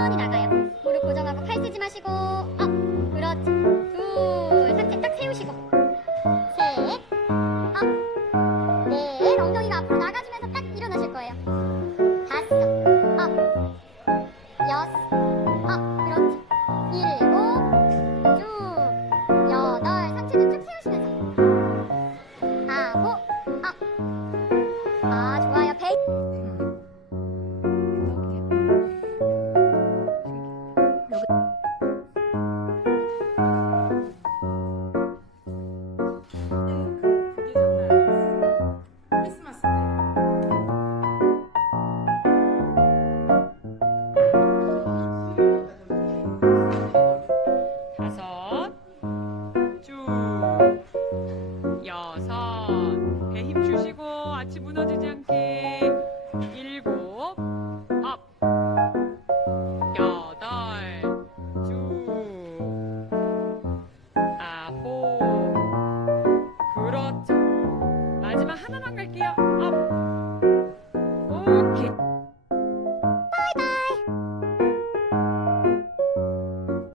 천천히 나가요. 무릎 고정하고 팔 쓰지 마시고 업. 그렇죠. 무너지지 않게. 일곱, 업, 여덟, 쭉, 아홉, 그렇죠. 마지막 하나만 갈게요.